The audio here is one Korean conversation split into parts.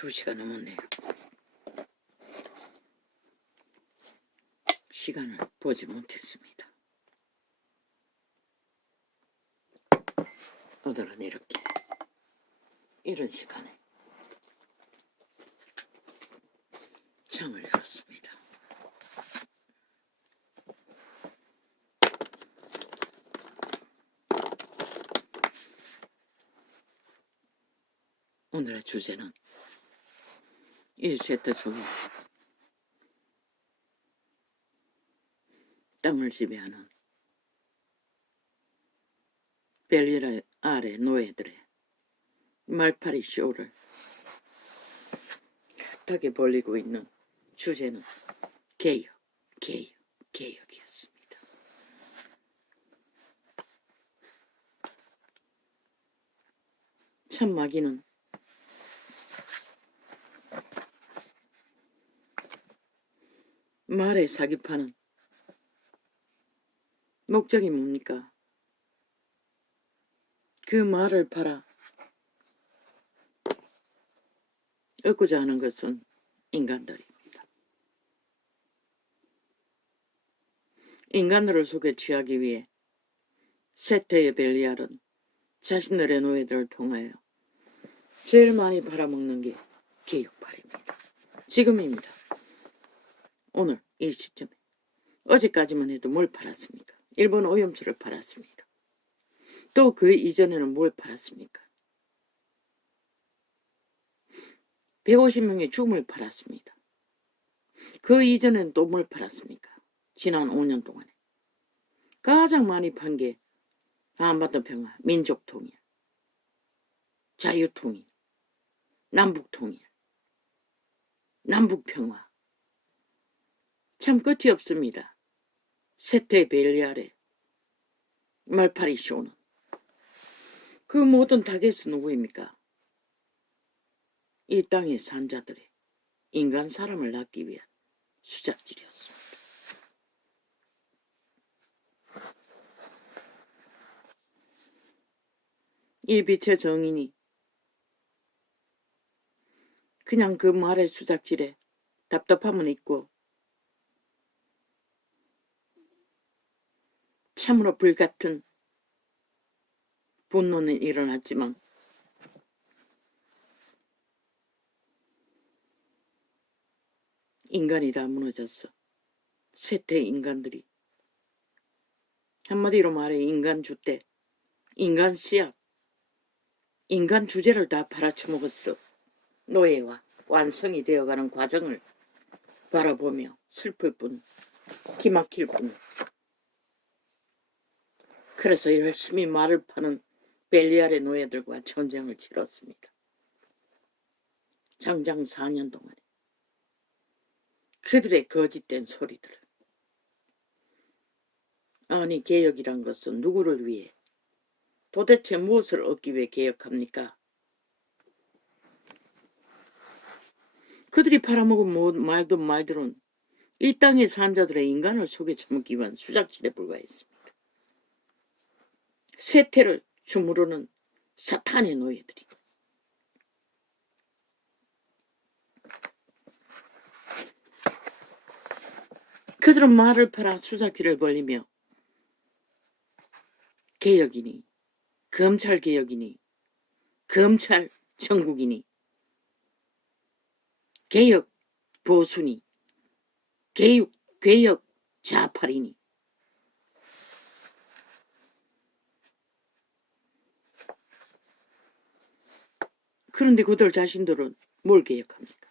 2시가 넘었네요. 시간을 보지 못했습니다. 오늘은 이렇게 이런 시간에 창을 열었습니다. 오늘의 주제는 1세트 중에 땅을 지배하는 벨리라 아래 노예들의 말파리 쇼를 핫하게 벌리고 있는 주제는 개혁이었습니다. 참 마귀는 말의 사기파는 목적이 뭡니까? 그 말을 팔아 얻고자 하는 것은 인간들입니다. 인간들을 속에 취하기 위해 세테의 벨리알은 자신들의 노예들을 통하여 제일 많이 팔아먹는 게 개혁팔입니다. 지금입니다. 오늘 이 시점에 어제까지만 해도 뭘 팔았습니까? 일본 오염수를 팔았습니다. 또 그 이전에는 뭘 팔았습니까? 150명의 죽음을 팔았습니다. 그 이전에는 또 뭘 팔았습니까? 지난 5년 동안에 가장 많이 판 게 한반도 평화, 민족 통일, 자유 통일, 남북 통일, 남북 평화. 참 끝이 없습니다. 세테 벨리알의 말파리 쇼는 그 모든 타겟은 누구입니까? 이 땅의 산자들의 인간 사람을 낳기 위한 수작질이었습니다. 이 빛의 정인이 그냥 그 말의 수작질에 답답함은 있고 참으로 불같은 분노는 일어났지만 인간이 다 무너졌어. 세태 인간들이 한마디로 말해 인간 주대, 인간 씨앗, 인간 주제를 다 팔아쳐먹었어. 노예와 완성이 되어가는 과정을 바라보며 슬플 뿐, 기막힐 뿐. 그래서 열심히 말을 파는 벨리알의 노예들과 전쟁을 치렀습니다. 장장 4년 동안에 그들의 거짓된 소리들을. 아니 개혁이란 것은 누구를 위해 도대체 무엇을 얻기 위해 개혁합니까? 그들이 팔아먹은 말들은 이 땅의 산자들의 인간을 속에 처먹기 위한 수작질에 불과했습니다. 세태를 주무르는 사탄의 노예들이 그들은 말을 팔아 수작질을 벌리며 개혁이니 검찰개혁이니 검찰 정국이니 개혁 보수니 개혁 좌팔이니 그런데 그들 자신들은 뭘 개혁합니까?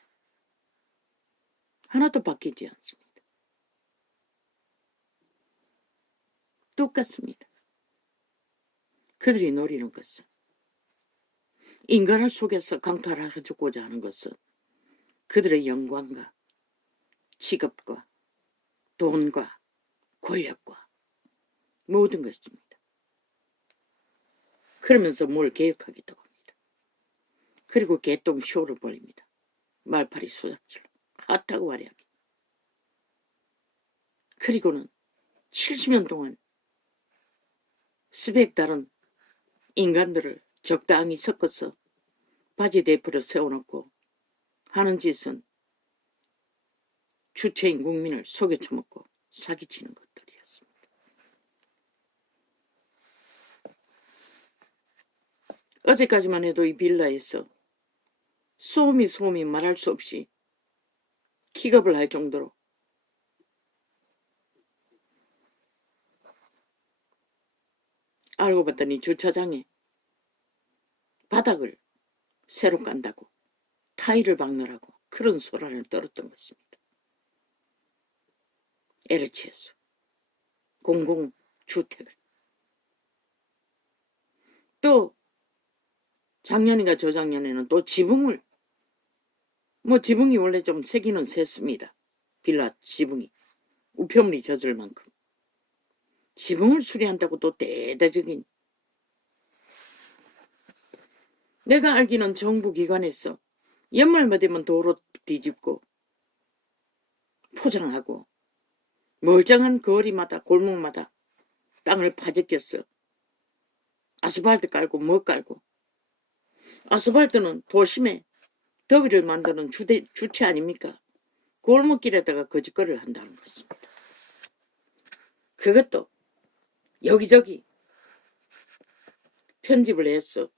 하나도 바뀌지 않습니다. 똑같습니다. 그들이 노리는 것은 인간을 속에서 강탈해주고자 하는 것은 그들의 영광과 직업과 돈과 권력과 모든 것입니다. 그러면서 뭘 개혁하겠다고 합니다. 그리고 개똥 쇼를 벌립니다. 말파리 수작질로 핫하고 화려하게. 그리고는 70년 동안 수백 달은 인간들을 적당히 섞어서 바지 대표를 세워놓고 하는 짓은 주체인 국민을 속여 처먹고 사기치는 것들이었습니다. 어제까지만 해도 이 빌라에서 소음이 말할 수 없이 기겁을 할 정도로 알고 봤더니 주차장에 바닥을 새로 깐다고 타일을 박느라고 그런 소란을 떨었던 것입니다. LH에서 공공주택을 또 작년인가 저작년에는 또 지붕이 원래 좀 세기는 셌습니다. 빌라 지붕이 우편물이 젖을 만큼 지붕을 수리한다고 또 대대적인, 내가 알기는 정부 기관에서 연말만 되면 도로 뒤집고 포장하고 멀쩡한 거리마다 골목마다 땅을 파재꼈어. 아스팔트 깔고 뭐 깔고. 아스팔트는 도심에 더위를 만드는 주체 아닙니까? 골목길에다가 거짓거리를 한다는 것입니다. 그것도 여기저기 편집을 해서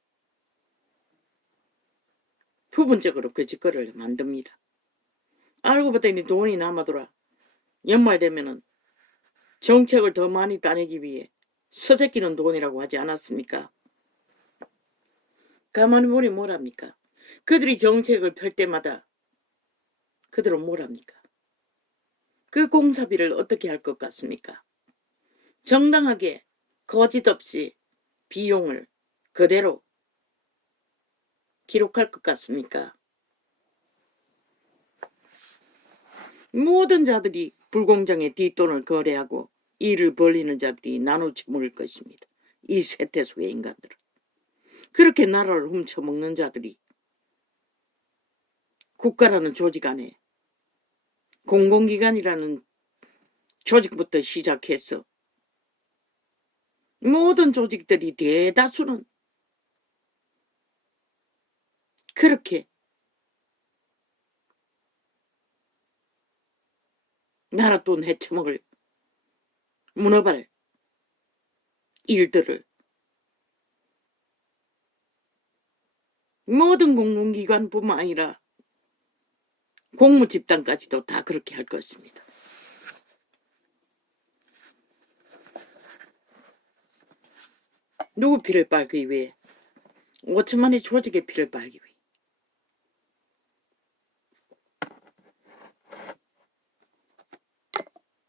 부분적으로 거짓거리를 만듭니다. 알고 봤더니 돈이 남아돌아 연말 되면은 정책을 더 많이 따내기 위해 서재끼는 돈이라고 하지 않았습니까? 가만히 보니 뭐랍니까? 그들이 정책을 펼 때마다 그들은 뭐랍니까? 그 공사비를 어떻게 할 것 같습니까? 정당하게 거짓 없이 비용을 그대로 기록할 것 같습니까? 모든 자들이 불공정의 뒷돈을 거래하고 일을 벌리는 자들이 나눠쳐먹을 것입니다. 이 세태수의 인간들은. 그렇게 나라를 훔쳐먹는 자들이 국가라는 조직 안에 공공기관이라는 조직부터 시작해서 모든 조직들이 대다수는 그렇게 나라 돈 헤쳐먹을 문어발 일들을 모든 공공기관뿐만 아니라 공무집단까지도 다 그렇게 할 것입니다. 누구 피를 빨기 위해? 5천만의 조직의 피를 빨기 위해.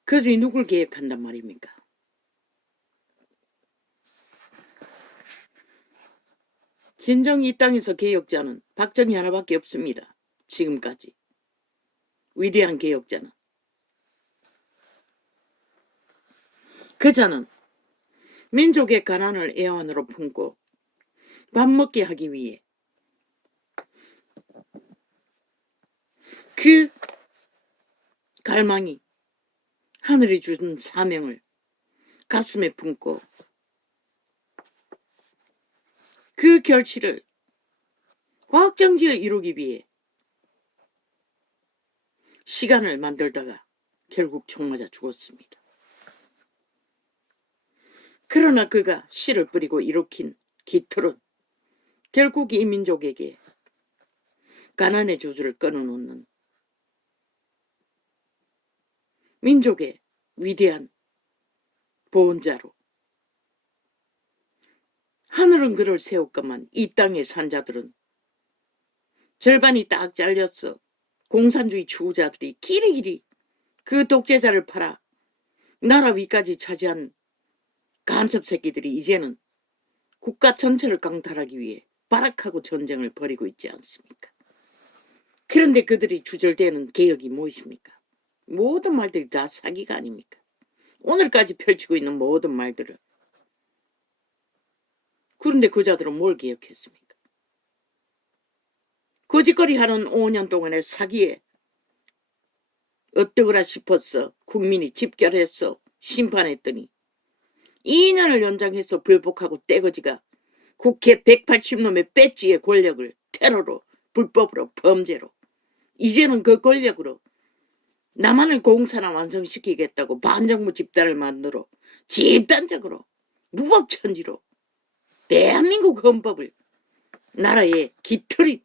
그들이 누굴 개혁한단 말입니까? 진정 이 땅에서 개혁자는 박정희 하나밖에 없습니다. 지금까지. 위대한 개혁자는. 그 자는 민족의 가난을 애환으로 품고 밥 먹게 하기 위해 그 갈망이 하늘이 준 사명을 가슴에 품고 그 결실을 확정지어 이루기 위해 시간을 만들다가 결국 총 맞아 죽었습니다. 그러나 그가 씨를 뿌리고 일으킨 깃털은 결국 이 민족에게 가난의 저주를 끊어놓는 민족의 위대한 보훈자로, 하늘은 그를 세웠건만 이 땅의 산자들은 절반이 딱 잘렸어. 공산주의 추구자들이 길이길이 그 독재자를 팔아 나라 위까지 차지한 간첩 새끼들이 이제는 국가 전체를 강탈하기 위해 발악하고 전쟁을 벌이고 있지 않습니까? 그런데 그들이 주절되는 개혁이 무엇입니까? 모든 말들이 다 사기가 아닙니까? 오늘까지 펼치고 있는 모든 말들을. 그런데 그 자들은 뭘 개혁했습니까? 거짓거리 하는 5년 동안의 사기에 어떠거라 싶었어. 국민이 집결해서 심판했더니 2년을 연장해서 불복하고 떼거지가 국회 180놈의 배지의 권력을 테러로 불법으로 범죄로 이제는 그 권력으로 남한을 공산화 완성시키겠다고 반정부 집단을 만들어 집단적으로 무법천지로 대한민국 헌법을 나라의 기틀이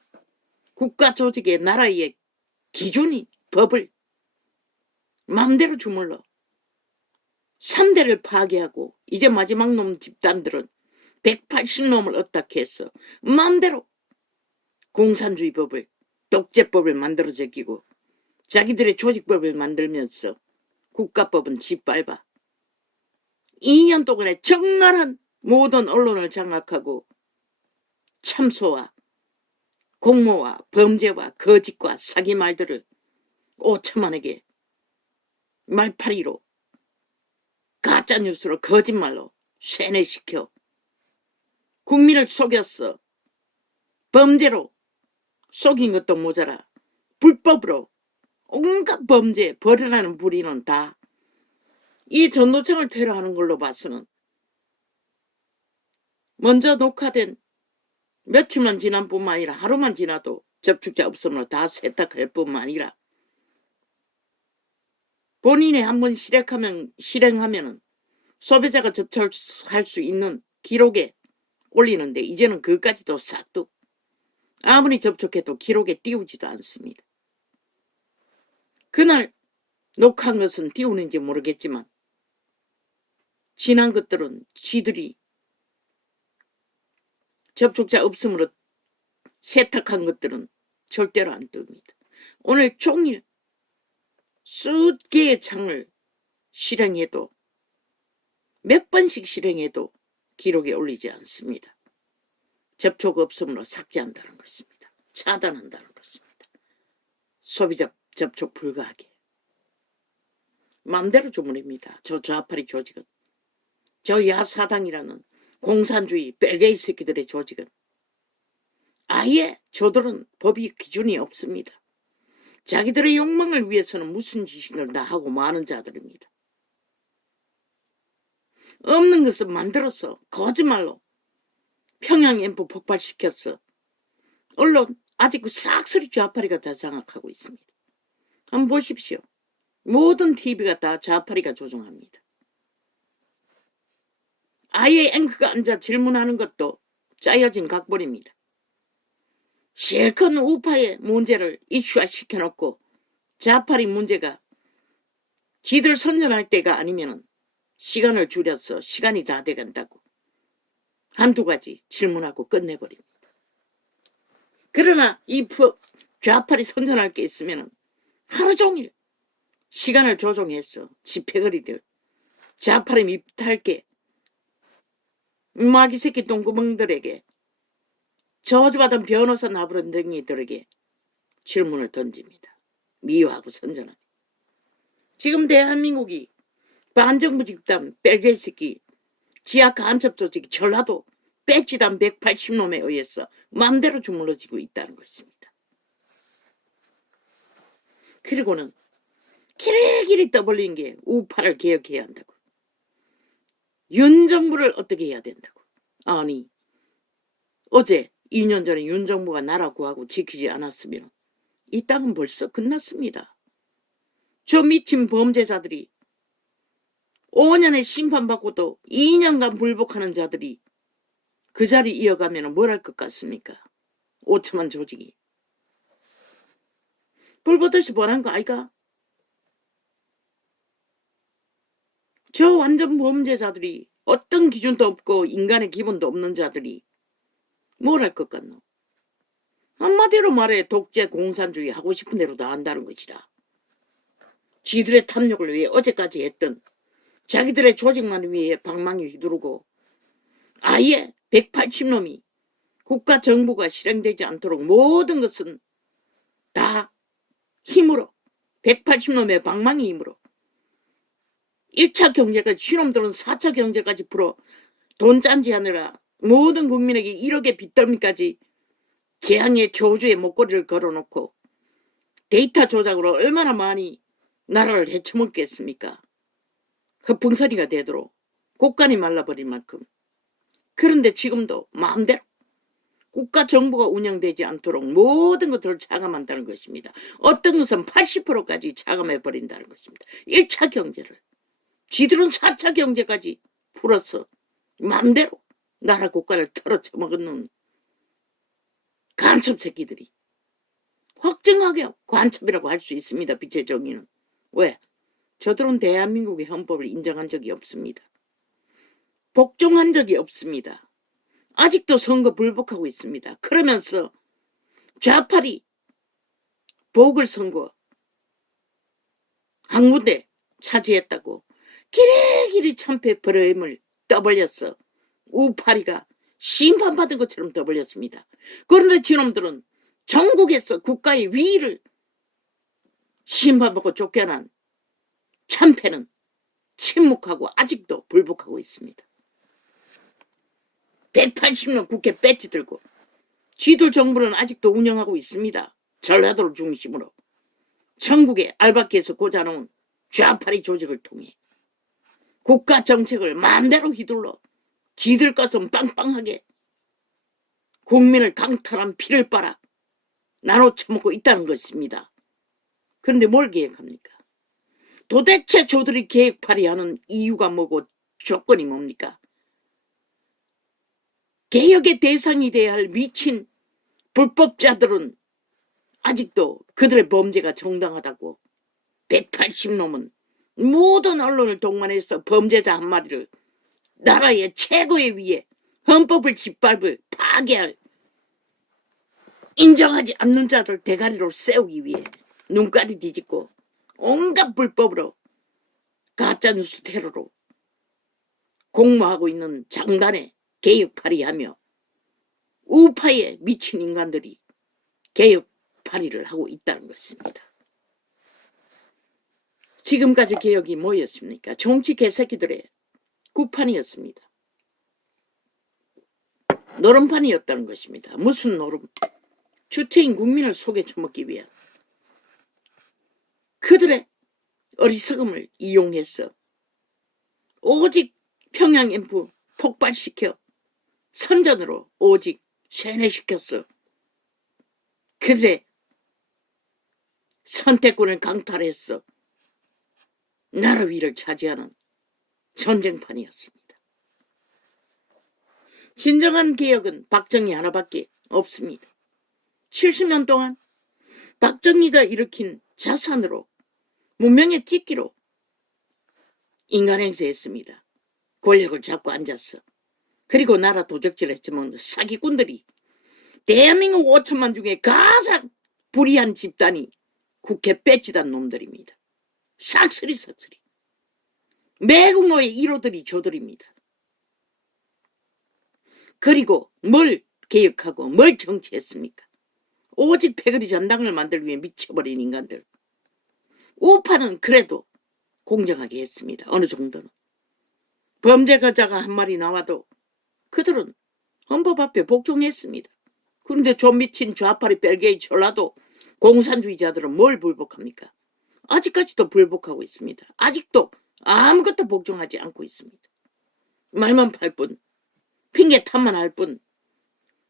국가 조직의 나라의 기준이 법을 마음대로 주물러 3대를 파괴하고 이제 마지막 놈 집단들은 180놈을 어떻게 했어. 마음대로 공산주의법을 독재법을 만들어 제끼고 자기들의 조직법을 만들면서 국가법은 짓밟아 2년 동안에 적나라한 모든 언론을 장악하고 참소와 공모와 범죄와 거짓과 사기 말들을 오천만에게 말파리로 가짜뉴스로 거짓말로 세뇌시켜 국민을 속였어. 범죄로 속인 것도 모자라 불법으로 온갖 범죄 벌이라는 부리는 다 이 전도청을 테러하는 걸로 봐서는 먼저 녹화된 며칠만 지난 뿐만 아니라 하루만 지나도 접촉자 없으므로 다 세탁할 뿐만 아니라 본인이 한번 실행하면은 소비자가 접촉할 수 있는 기록에 올리는데 이제는 그것까지도 싹둑 아무리 접촉해도 기록에 띄우지도 않습니다. 그날 녹화한 것은 띄우는지 모르겠지만 지난 것들은 지들이 접촉자 없음으로 세탁한 것들은 절대로 안 뜹니다. 오늘 종일 수십 개의 창을 실행해도 몇 번씩 실행해도 기록에 올리지 않습니다. 접촉 없음으로 삭제한다는 것입니다. 차단한다는 것입니다. 소비자 접촉 불가하게. 마음대로 주문입니다. 저 좌파리 조직은. 저 야사당이라는 공산주의 뺄개이 새끼들의 조직은 아예 저들은 법이 기준이 없습니다. 자기들의 욕망을 위해서는 무슨 짓을 다 하고 마는 자들입니다. 없는 것을 만들어서 거짓말로 평양연포 폭발시켰어. 언론 아직 그 싹쓸이 좌파리가 다 장악하고 있습니다. 한번 보십시오. 모든 TV가 다 좌파리가 조종합니다. 아예 앵커가 앉아 질문하는 것도 짜여진 각본입니다. 실컷 우파의 문제를 이슈화 시켜놓고 좌파리 문제가 지들 선전할 때가 아니면 시간을 줄여서 시간이 다 돼간다고 한두 가지 질문하고 끝내버립니다. 그러나 이 좌파리 선전할 게 있으면 하루 종일 시간을 조종해서 집회거리들 좌파리 밑탈게 마귀 새끼 똥구멍들에게 저주받은 변호사 나부른댕이들에게 질문을 던집니다. 미화하고 선전합니다. 지금 대한민국이 반정부 집단 뺄개 새끼 지하 간첩 조직 전라도 배지단 180놈에 의해서 마음대로 주물러지고 있다는 것입니다. 그리고는 길이길이 떠벌린 게 우파를 개혁해야 한다고. 윤 정부를 어떻게 해야 된다고. 아니 어제 2년 전에 윤 정부가 나라 구하고 지키지 않았으면 이 땅은 벌써 끝났습니다. 저 미친 범죄자들이 5년의 심판받고도 2년간 불복하는 자들이 그 자리 이어가면 뭘 할 것 같습니까? 오천만 조직이. 불보듯이 뻔한 거 아이가? 저 완전 범죄자들이 어떤 기준도 없고 인간의 기본도 없는 자들이 뭘 할 것 같노? 한마디로 말해 독재 공산주의 하고 싶은 대로 다 한다는 것이라. 지들의 탐욕을 위해 어제까지 했던 자기들의 조직만 위해 방망이 휘두르고 아예 180놈이 국가 정부가 실행되지 않도록 모든 것은 다 힘으로 180놈의 방망이 힘으로 1차 경제까지 신놈들은 4차 경제까지 풀어 돈 짠지 하느라 모든 국민에게 1억의 빚더미까지 재앙의 저주의 목걸이를 걸어놓고 데이터 조작으로 얼마나 많이 나라를 헤쳐먹겠습니까? 헛풍서리가 되도록 곡간이 말라버릴 만큼. 그런데 지금도 마음대로 국가 정부가 운영되지 않도록 모든 것들을 차감한다는 것입니다. 어떤 것은 80%까지 차감해버린다는 것입니다. 1차 경제를. 지들은 4차 경제까지 풀어서 마음대로 나라 국가를 털어쳐먹은 간첩 새끼들이 확정하게 간첩이라고 할 수 있습니다. 빛의 정의는. 왜? 저들은 대한민국의 헌법을 인정한 적이 없습니다. 복종한 적이 없습니다. 아직도 선거 불복하고 있습니다. 그러면서 좌파리 보궐선거 한 군데 차지했다고 기리기리 참패 버림을 떠벌렸어. 우파리가 심판받은 것처럼 떠벌렸습니다. 그런데 저놈들은 전국에서 국가의 위를 심판받고 쫓겨난 참패는 침묵하고 아직도 불복하고 있습니다. 180년 국회 배지 들고 지들 정부는 아직도 운영하고 있습니다. 전라도를 중심으로 전국의 알바끼에서 꽂아놓은 좌파리 조직을 통해 국가 정책을 마음대로 휘둘러 지들 것은 빵빵하게 국민을 강탈한 피를 빨아 나눠 처먹고 있다는 것입니다. 그런데 뭘 계획합니까? 도대체 저들이 계획팔이하는 이유가 뭐고 조건이 뭡니까? 개혁의 대상이 돼야 할 미친 불법자들은 아직도 그들의 범죄가 정당하다고 180놈은 모든 언론을 동원해서 범죄자 한 마리를 나라의 최고의 위에 헌법을 짓밟을 파괴할 인정하지 않는 자들 대가리로 세우기 위해 눈까지 뒤집고 온갖 불법으로 가짜뉴스 테러로 공모하고 있는 장단에 개혁팔이하며 우파의 미친 인간들이 개혁팔이를 하고 있다는 것입니다. 지금까지 개혁이 뭐였습니까? 정치 개새끼들의 구판이었습니다. 노름판이었다는 것입니다. 무슨 노름? 주체인 국민을 속에 처먹기 위한 그들의 어리석음을 이용해서 오직 평양엠프 폭발시켜 선전으로 오직 세뇌시켰어. 그들의 선택권을 강탈했어. 나라 위를 차지하는 전쟁판이었습니다. 진정한 개혁은 박정희 하나밖에 없습니다. 70년 동안 박정희가 일으킨 자산으로 문명의 찢기로 인간행세했습니다. 권력을 잡고 앉았어. 그리고 나라 도적질 했지만 사기꾼들이 대한민국 5천만 중에 가장 불의한 집단이 국회 배치단 놈들입니다. 싹쓸이 매국노의 1호들이 저들입니다. 그리고 뭘 개혁하고 뭘 정치했습니까? 오직 패거리 전당을 만들기 위해 미쳐버린 인간들. 우파는 그래도 공정하게 했습니다. 어느 정도는. 범죄가자가 한 마리 나와도 그들은 헌법 앞에 복종했습니다. 그런데 좀 미친 좌파리 벨게이 전라도 공산주의자들은 뭘 불복합니까? 아직까지도 불복하고 있습니다. 아직도 아무것도 복종하지 않고 있습니다. 말만 팔 뿐, 핑계 탓만 할 뿐,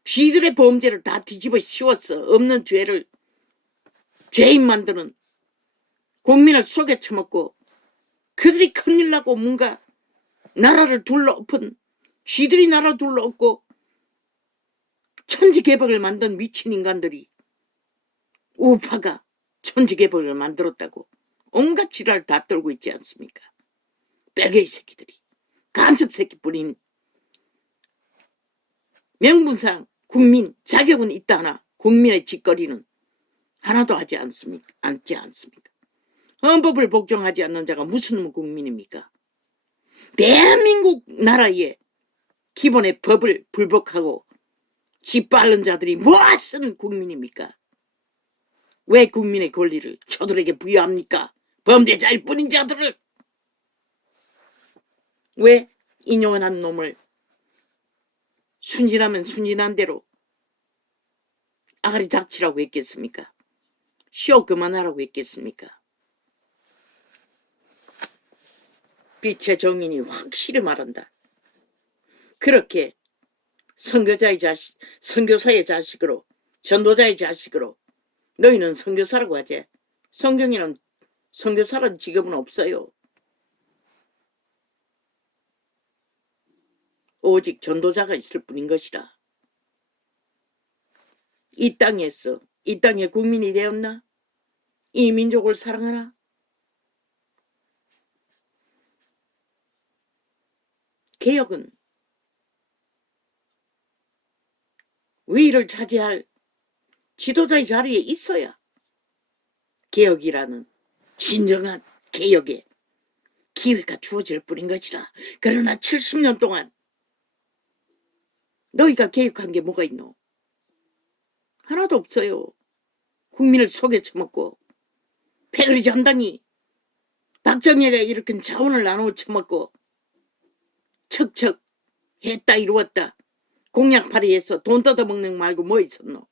쥐들의 범죄를 다 뒤집어 씌워서 없는 죄를 죄인 만드는 국민을 속에 처먹고 그들이 큰일 나고 뭔가 나라를 둘러엎은 쥐들이 나라 둘러엎고 천지개벽을 만든 미친 인간들이 우파가 천지개벽을 만들었다고 온갖 지랄 다 떨고 있지 않습니까? 뺄개이 새끼들이 간첩 새끼뿐인 명분상 국민 자격은 있다 하나 국민의 짓거리는 하나도 하지 않습니까? 헌법을 복종하지 않는 자가 무슨 국민입니까? 대한민국 나라의 기본의 법을 불복하고 짓밟는 자들이 무엇은 국민입니까? 왜 국민의 권리를 저들에게 부여합니까? 범죄자일 뿐인 자들을 왜 인용한 놈을 순진하면 순진한 대로 아가리 닥치라고 했겠습니까? 쇼 그만하라고 했겠습니까? 빛의 정인이 확실히 말한다. 그렇게 선교자의 자식, 선교사의 자식으로, 전도자의 자식으로 너희는 선교사라고 하지. 성경에는 선교사라는 직업은 없어요. 오직 전도자가 있을 뿐인 것이라. 이 땅에서 이 땅의 국민이 되었나? 이 민족을 사랑하나? 개혁은 위를 차지할 지도자의 자리에 있어야 개혁이라는 진정한 개혁의 기회가 주어질 뿐인 것이라. 그러나 70년 동안 너희가 개혁한 게 뭐가 있노? 하나도 없어요. 국민을 속에 처먹고 패거리 잠당이 박정희가 일으킨 자원을 나누어 처먹고 척척 했다 이루었다 공약팔이해서 돈 뜯어먹는 말고 뭐 있었노?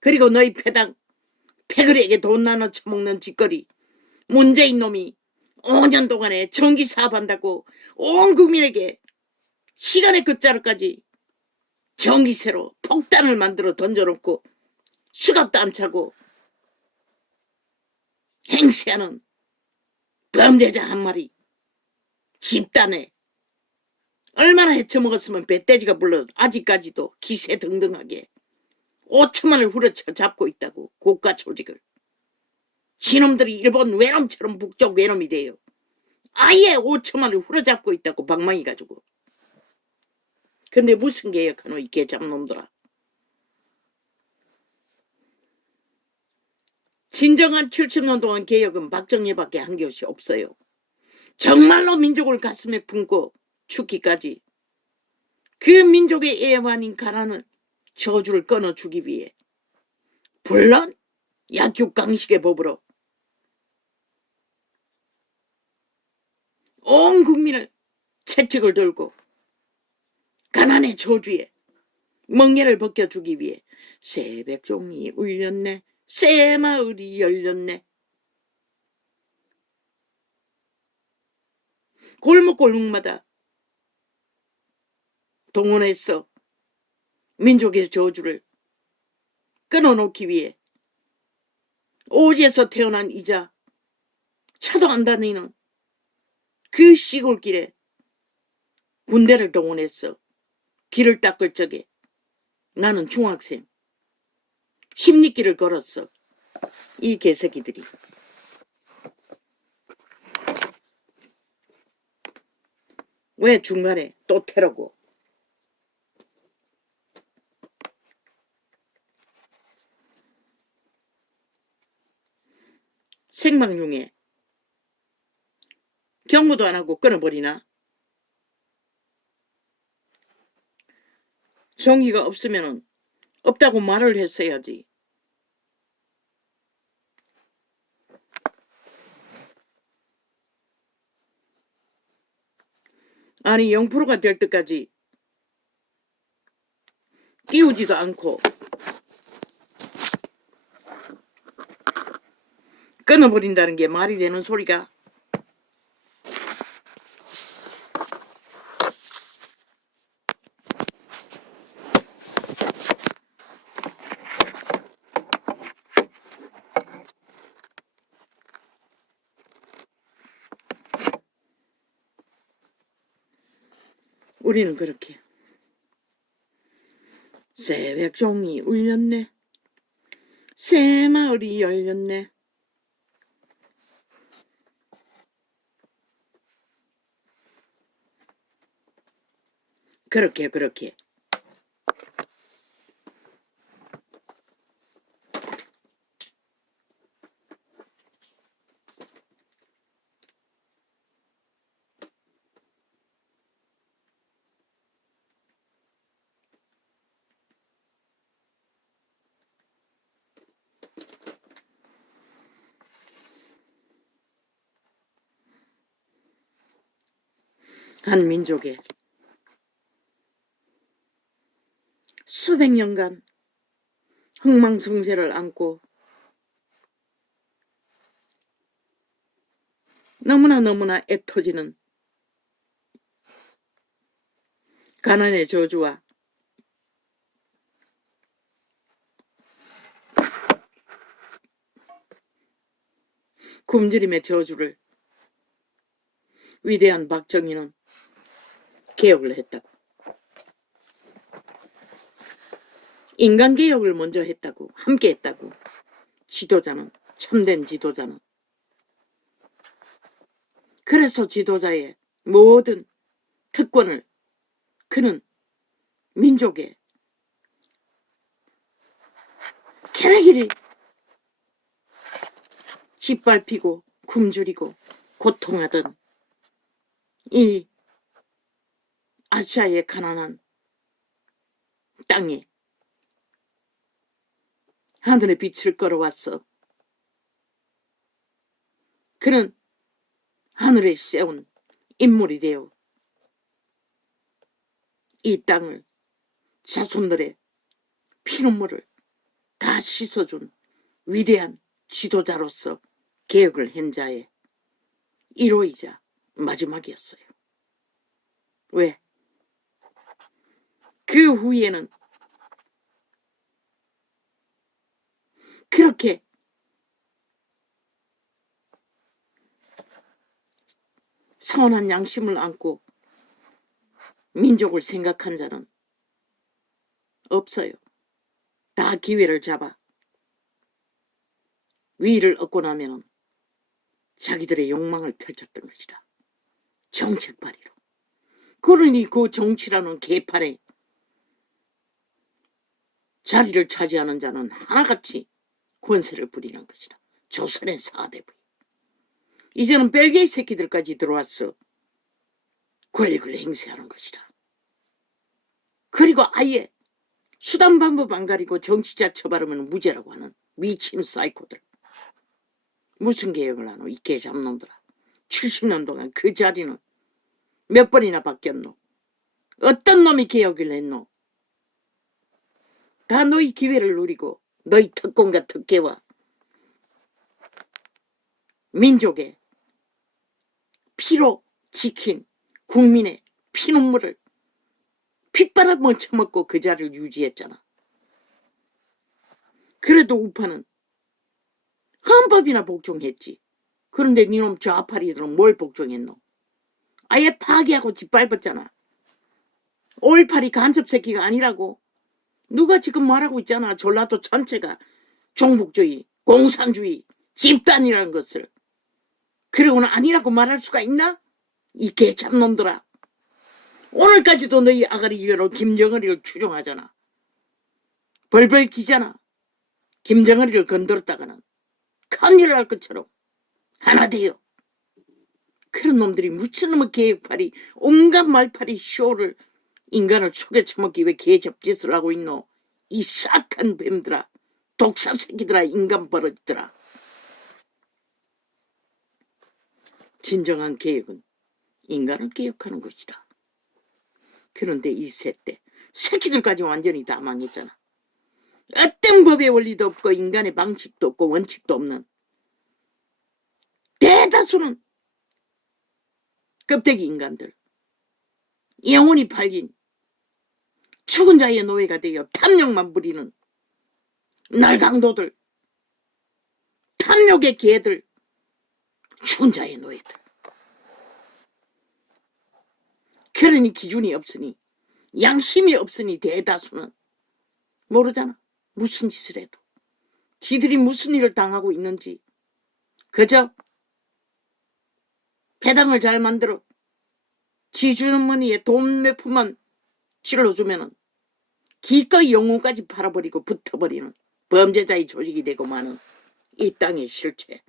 그리고 너희 패당 패거리에게 돈 나눠 처먹는 짓거리. 문재인 놈이 5년 동안에 전기 사업한다고 온 국민에게 시간의 끝자루까지 전기세로 폭탄을 만들어 던져놓고 수갑도 안 차고 행세하는 범죄자 한 마리 집단에 얼마나 헤쳐먹었으면 배떼지가 불러 아직까지도 기세등등하게 5천만을 후려쳐 잡고 있다고. 고가 조직을. 지놈들이 일본 외놈처럼 북쪽 외놈이 돼요. 아예 5천만을 후려잡고 있다고 방망이 가지고. 근데 무슨 개혁하노 이 개잡놈들아. 진정한 70년 동안 개혁은 박정희밖에 한 것이 없어요. 정말로 민족을 가슴에 품고 죽기까지 그 민족의 애완인 가난을 저주를 끊어주기 위해 물론 약육강식의 법으로 온 국민을 채찍을 들고 가난의 저주에 멍에를 벗겨주기 위해 새벽종이 울렸네. 새마을이 열렸네. 골목골목마다 동원해서 민족의 저주를 끊어놓기 위해 오지에서 태어난 이자 차도 안 다니는 그 시골길에 군대를 동원해서 길을 닦을 적에 나는 중학생 십리길을 걸었어. 이 개새끼들이. 왜 중간에 또 테러고. 생방 중에 경고도 안 하고 끊어버리나? 종이가 없으면 없다고 말을 했어야지. 아니 0%가 될 때까지 띄우지도 않고 끊어버린다는 게 말이 되는 소리가. 우리는 그렇게 새벽종이 울렸네. 새마을이 열렸네. 그렇게 한 민족의 수백 년간 흥망성쇠를 안고 너무나 애터지는 가난의 저주와 굶주림의 저주를 위대한 박정희는 개혁을 했다고. 인간개혁을 먼저 했다고. 함께 했다고. 지도자는, 참된 지도자는. 그래서 지도자의 모든 특권을 그는 민족에 캐레기리 짓밟히고 굶주리고 고통하던 이 아시아의 가난한 땅에 하늘의 빛을 걸어왔어. 그는 하늘에 세운 인물이 되어 이 땅을 자손들의 피눈물을 다 씻어준 위대한 지도자로서 개혁을 한 자의 1호이자 마지막이었어요. 왜? 그 후에는 그렇게 선한 양심을 안고 민족을 생각한 자는 없어요. 다 기회를 잡아 위를 얻고 나면 자기들의 욕망을 펼쳤던 것이다. 정책 발의로. 그러니 그 정치라는 개판에 자리를 차지하는 자는 하나같이 권세를 부리는 것이다. 조선의 4대부이. 이제는 벨기에 새끼들까지 들어왔어. 권력을 행사하는 것이다. 그리고 아예 수단 방법 안 가리고 정치자 처벌하면 무죄라고 하는 미친 사이코들. 무슨 개혁을 하노? 이 개잡놈들아. 70년 동안 그 자리는 몇 번이나 바뀌었노? 어떤 놈이 개혁을 했노? 다 너희 기회를 누리고 너희 특권과 특혜와 민족의 피로 지킨 국민의 피눈물을 핏바람 얹혀먹고 그 자리를 유지했잖아. 그래도 우파는 헌법이나 복종했지. 그런데 니놈 좌파리들은 뭘 복종했노? 아예 파괴하고 짓밟았잖아. 5.18이 간첩 새끼가 아니라고. 누가 지금 말하고 있잖아. 전라도 전체가 종북주의, 공산주의, 집단이라는 것을. 그러고는 아니라고 말할 수가 있나? 이 개참놈들아. 오늘까지도 너희 아가리 기회로 김정은이를 추종하잖아. 벌벌 기잖아. 김정은이를 건드렸다가는 큰일을 할 것처럼 하나 돼요. 그런 놈들이 무슨놈의 개혁팔이 온갖 말팔이 쇼를 인간을 속여 처먹기 위해 개접짓을 하고 있노. 이 싹한 뱀들아. 독사 새끼들아. 인간 버릇들아. 진정한 개혁은 인간을 개혁하는 것이다. 그런데 이 세대 새끼들까지 완전히 다 망했잖아. 어떤 법의 원리도 없고 인간의 방식도 없고 원칙도 없는 대다수는 껍데기 인간들, 영혼이 팔린 죽은 자의 노예가 되어 탐욕만 부리는 날강도들, 탐욕의 개들, 죽은 자의 노예들. 그러니 기준이 없으니, 양심이 없으니 대다수는 모르잖아. 무슨 짓을 해도. 지들이 무슨 일을 당하고 있는지 그저 배당을 잘 만들어 지주머니에 돈 몇 푼만 찔러주면은 기꺼이 영혼까지 팔아버리고 붙어버리는 범죄자의 조직이 되고 마는 이 땅의 실체.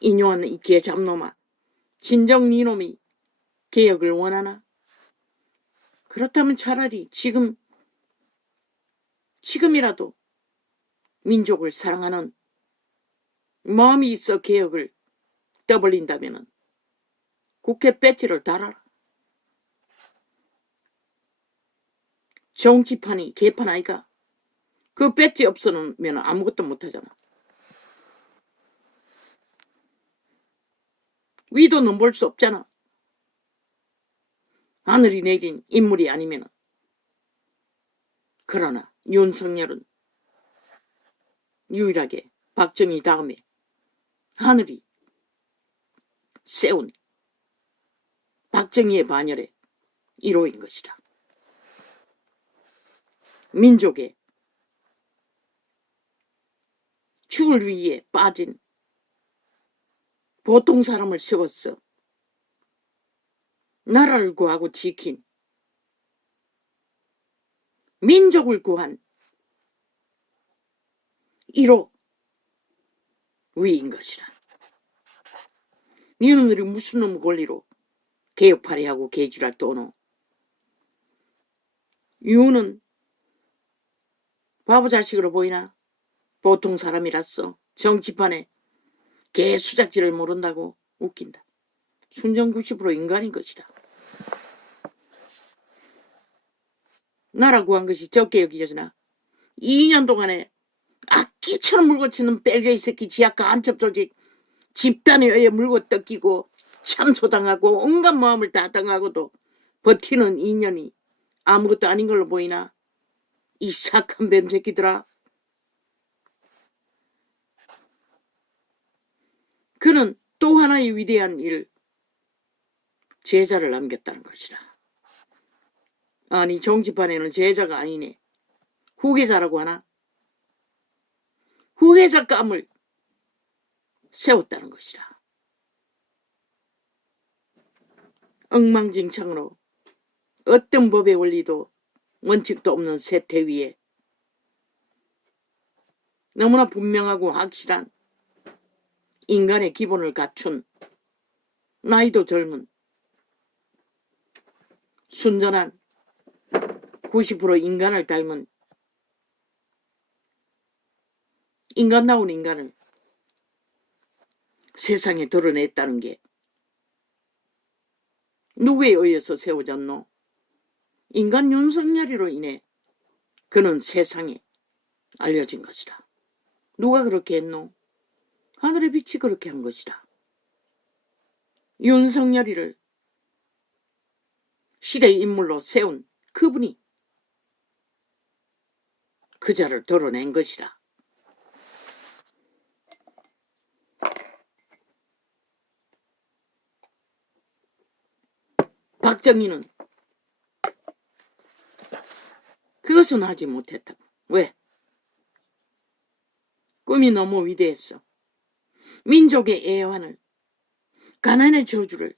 인용하는 이 개잡놈아. 진정 니놈이 개혁을 원하나? 그렇다면 차라리 지금이라도 민족을 사랑하는 마음이 있어 개혁을 떠벌린다면 국회 배지를 달아라. 정치판이 개판 아이가. 그 배지 없으면 아무것도 못하잖아. 위도 넘볼 수 없잖아. 하늘이 내린 인물이 아니면. 그러나 윤석열은 유일하게 박정희 다음에 하늘이 세운 박정희의 반열에 이로인 것이다. 민족의 죽을 위에 빠진 보통 사람을 세웠어 나라를 구하고 지킨 민족을 구한 1호 위인 것이라. 니놈들이 무슨 놈의 권리로 개혁파리하고 개지랄 떠노. 유는 바보 자식으로 보이나? 보통 사람이랐어. 정치판에 개 수작질을 모른다고 웃긴다. 순전 90% 인간인 것이다. 나라 구한 것이 적게 여기져지나 2년 동안에 악기처럼 물고치는 뺄개이 새끼 지하 간첩 조직 집단에 의해 물고 뜯기고 참소당하고 온갖 마음을 다 당하고도 버티는 2년이 아무것도 아닌 걸로 보이나? 이 사악한 뱀새끼들아. 그는 또 하나의 위대한 일, 제자를 남겼다는 것이라. 아니 정치판에는 제자가 아니네. 후계자라고 하나? 후계자감을 세웠다는 것이라. 엉망진창으로 어떤 법의 원리도 원칙도 없는 세태 위에 너무나 분명하고 확실한 인간의 기본을 갖춘 나이도 젊은 순전한 90% 인간을 닮은 인간다운 인간을 세상에 드러냈다는 게 누구에 의해서 세워졌노? 인간 윤석열이로 인해 그는 세상에 알려진 것이다. 누가 그렇게 했노? 하늘의 빛이 그렇게 한 것이다. 윤석열이를 시대의 인물로 세운 그분이 그 자를 드러낸 것이다. 박정희는 그것은 하지 못했다고. 왜? 꿈이 너무 위대했어. 민족의 애환을, 가난의 저주를